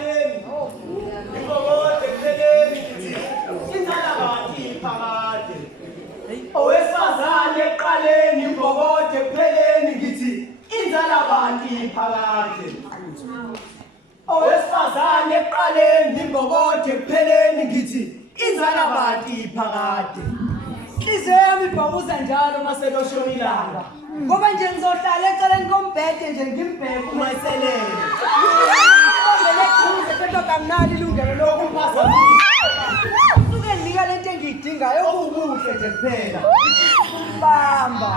eqaleni imbokodo ekupheleni ngithi inzala bantu iphakade owesifazane eqaleni imbokodo ekupheleni ngithi inzala bantu iphakade owesifazane eqaleni imbokodo ekupheleni ngithi inzala bantu iphakade inhliziyo yami ibhamuza njalo maseloshona ilanga ngoba nje ngizohlala eceleni kombhede nje ngimbheke umayiselele ngibambele eduze kodwa kamnali ilungelo lokuphazamisa usuke ndinika lento engiyidingayo okukuhle nje kuphela bamba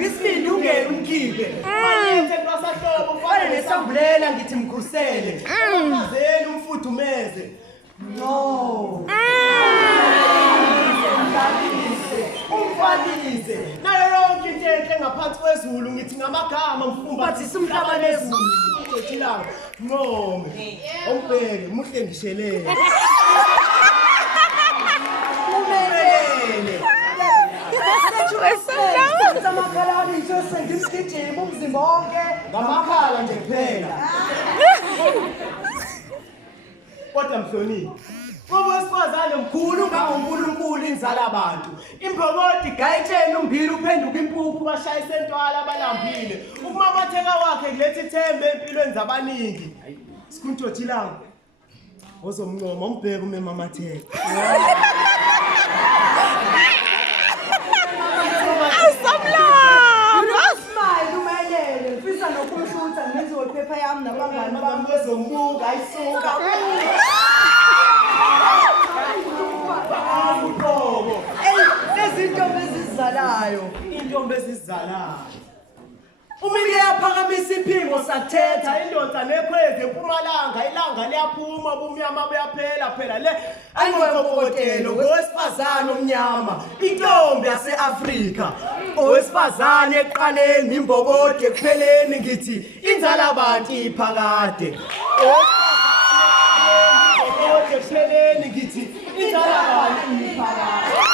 Ngisibindi ungene umkhiphe manje kwasahlobo ufane nesambulela ngithi mkhusele umazeli umfudumeze no umfalise nayo yonke into enhle ngaphansi kwezulu ngithi ngamagama mfumbathisa umhlaba nezulu uthilanga ngome ombheke muhle ngishelele umelele Samakhalani njose ngimgijima umzimba wonke ngamakhala nje kuphela kodwa mhloniphi ngoba wesifazane mkhulu unguNkulunkulu inzala abantu imbokodi gayitshela umbili uphenduka impuphu bashayise entwala balambile ukumamatheka wakhe kuletha ithemba empilweni zabaningi sikuntothilanga ozomncoma umbheke umemamatheka nokumshutha ngenziwe iphepha yami nabangani bami bezombuka ayisuka uqobo lezi intombi ezizalayo intombi ezizalayo umile yaphakamisa iphingo sathetha indoda nekhwezi empumalanga ilanga liyaphuma ubumnyama buyaphela phela le ayingokokotelo ngowesifazane omnyama intombi yase-Afrika owesifazane eqaleni imbokodo ekupheleni ngithi inzala abantu iphakade owesifazane ekupheleni ngithi inzala abantu iphakade